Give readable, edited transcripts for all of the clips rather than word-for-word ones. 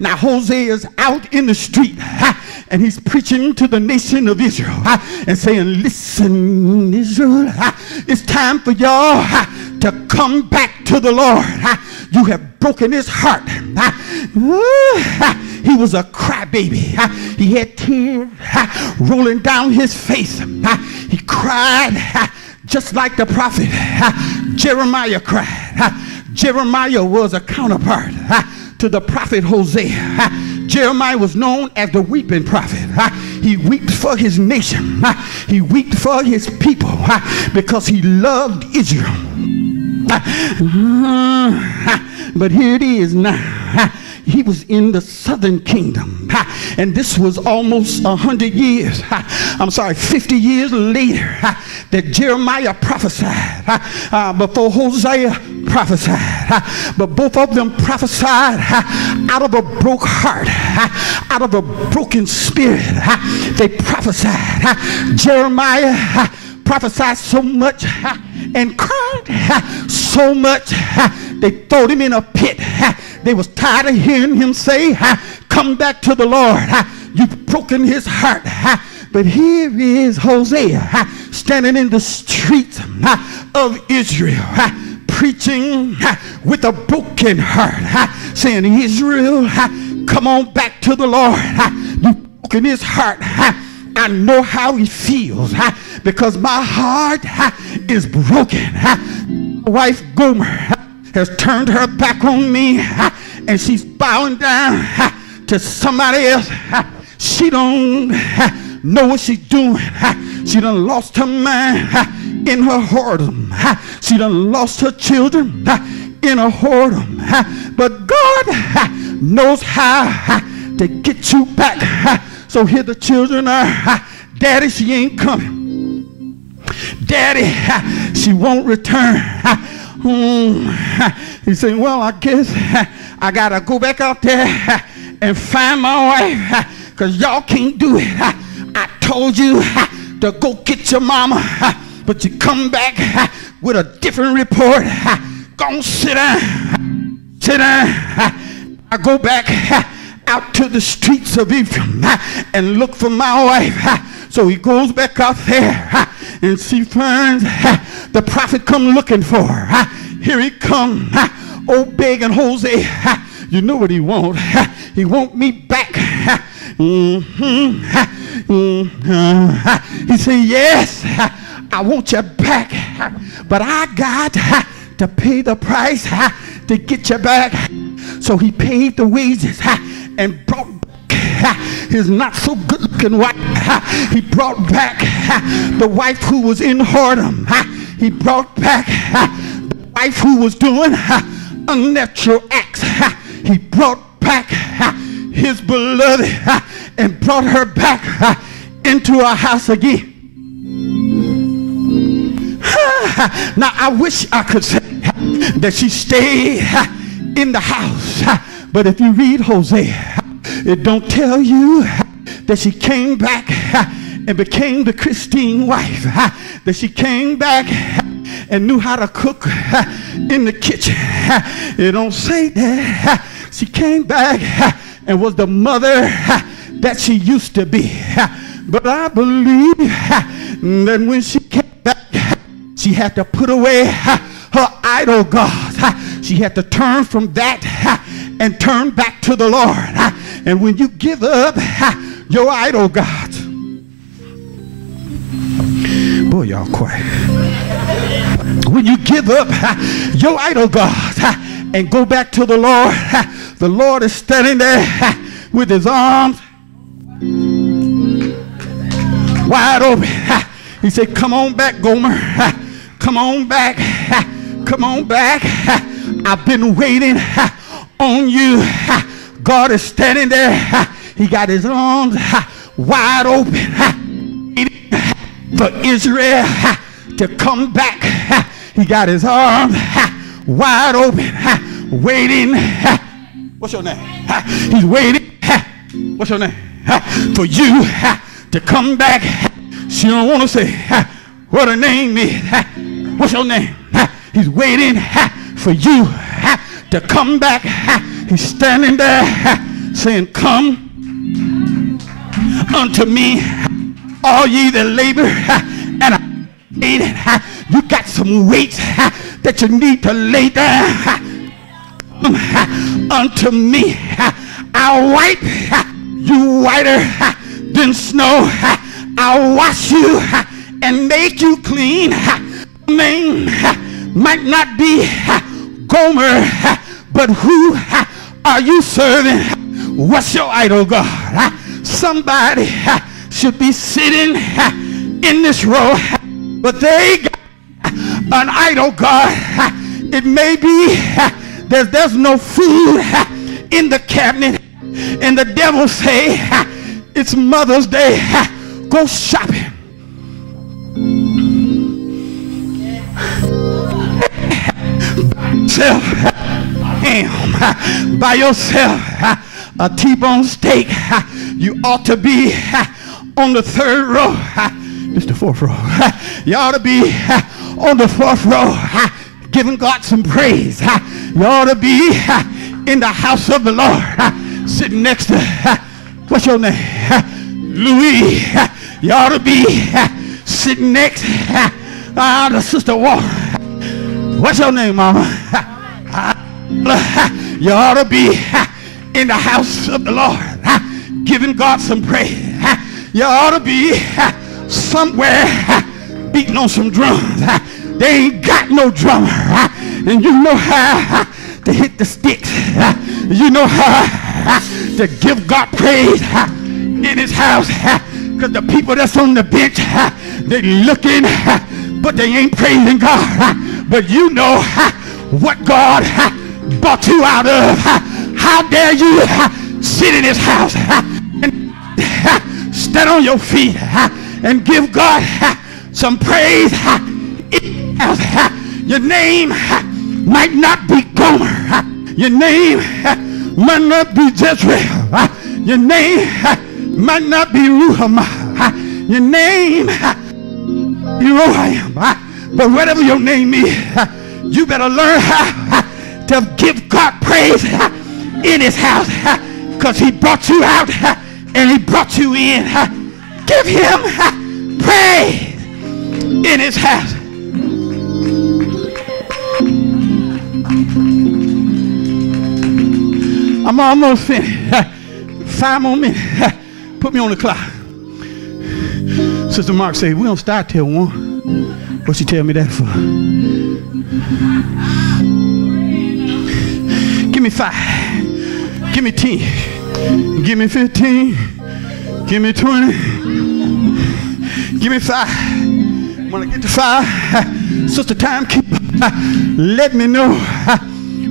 Now Hosea is out in the street, and he's preaching to the nation of Israel and saying, listen, Israel, it's time for y'all to come back to the Lord. You have broken his heart. He was a crybaby. He had tears rolling down his face. He cried just like the prophet Jeremiah cried. Jeremiah was a counterpart to the prophet Hosea. Jeremiah was known as the weeping prophet. He wept for his nation. He wept for his people because he loved Israel. But here it is now. He was in the southern kingdom, and this was almost 100 years, 50 years later that Jeremiah prophesied before Hosea prophesied. But both of them prophesied out of a broke heart, out of a broken spirit. They prophesied. Jeremiah prophesied so much and cried so much they threw him in a pit. They was tired of hearing him say, come back to the Lord. You've broken his heart. But here is Hosea standing in the streets of Israel, preaching with a broken heart, saying, Israel, come on back to the Lord. You've broken his heart. I know how he feels because my heart is broken. My wife Gomer has turned her back on me and she's bowing down to somebody else. She don't know what she's doing. She done lost her mind in her whoredom. She done lost her children in a whoredom. But God knows how to get you back. So here the children are. Daddy, she ain't coming. Daddy, she won't return. He said, well, I guess I gotta go back out there and find my wife because y'all can't do it. I told you to go get your mama, but you come back with a different report. Go sit down. Sit down. I go back out to the streets of Ephraim and look for my wife. So he goes back out there and she finds the prophet come looking for her. Here he come, begging Hosea. You know what he want? He want me back. He said, yes, I want you back, but I got to pay the price to get you back. So he paid the wages and brought back his not so good looking wife. He brought back the wife who was in whoredom. He brought back the wife who was doing unnatural acts. He brought back his beloved and brought her back into our house again. Now I wish I could say that she stayed in the house, but if you read Hosea, it don't tell you that she came back and became the Christine wife, that she came back and knew how to cook in the kitchen. It don't say that. She came back and was the mother that she used to be. But I believe that when she came back, she had to put away her idol gods. She had to turn from that and turn back to the Lord. And when you give up your idol gods, boy, y'all quiet. When you give up your idol gods and go back to the Lord is standing there with his arms wide open. He said, come on back, Gomer. Come on back. Come on back. I've been waiting on you. God is standing there. He got his arms wide open for Israel to come back. He got his arms wide open, waiting. What's your name? He's waiting. What's your name? For you to come back. She don't want to say what her name is. What's your name? He's waiting for you to come back. He's standing there saying, come unto me, all ye that labor and are weighted. You got some weights that you need to lay down. Unto me, I'll wipe you whiter than snow. I'll wash you and make you clean. Name might not be Gomer, but who are you serving? What's your idol, God? Somebody should be sitting in this row, but they got an idol, God. It may be there's no food in the cabinet, and the devil say it's Mother's Day, go shopping. By yourself a T-bone steak. You ought to be on the 3rd row. This is the 4th row. You ought to be on the 4th row, giving God some praise. You ought to be in the house of the Lord, sitting next to, what's your name? Louis. You ought to be sitting next to Sister Walker. What's your name, Mama? You ought to be in the house of the Lord, giving God some praise. You ought to be somewhere beating on some drums. They ain't got no drummer, and you know how to hit the sticks. You know how to give God praise in his house, because the people that's on the bench, they looking, but they ain't praising God. But you know what God brought you out of. How dare you sit in his house and stand on your feet and give God some praise. Your name might not be Gomer. Your name might not be Jezreel. Your name might not be Ruhamah. Your name Jeroham. But whatever your name is, you better learn how to give God praise in his house, because he brought you out and he brought you in. Give him praise in his house. I'm almost finished. 5 more minutes. Put me on the clock. Sister Mark said, we don't start till 1. What she tell me that for? Give me 5. Give me 10. Give me 15. Give me 20. Give me 5. When I get to 5, Sister Timekeeper, let me know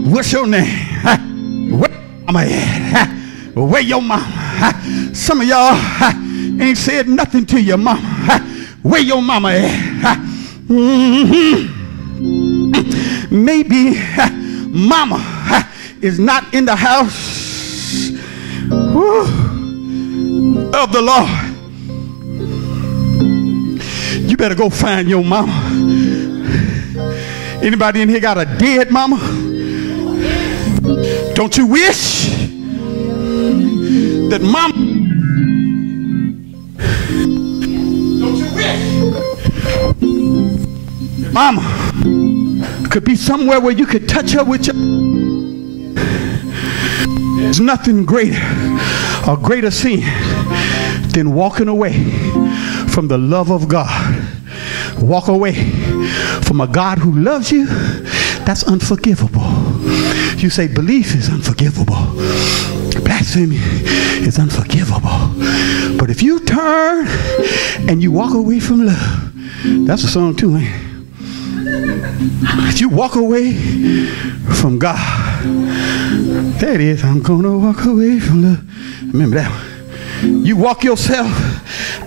what's your name. Where mama at? Where your mama? Some of y'all ain't said nothing to your mama. Where your mama at? Maybe mama is not in the house of the Lord. You better go find your mama. Anybody in here got a dead mama? Don't you wish that mama? Don't you wish mama could be somewhere where you could touch her with your... There's nothing greater or greater sin than walking away from the love of God. Walk away from a God who loves you. That's unforgivable. You say belief is unforgivable. Blasphemy is unforgivable. But if you turn and you walk away from love, that's a song too, man. If you walk away from God, there it is. I'm gonna walk away from love. Remember that one. You walk yourself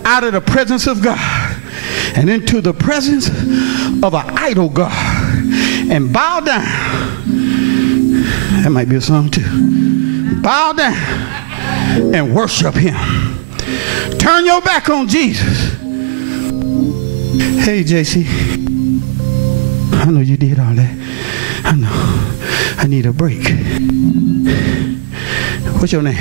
out of the presence of God and into the presence of an idol God and bow down. That might be a song too. Bow down and worship him. Turn your back on Jesus. Hey, JC, I know you did all that. I know. I need a break. What's your name?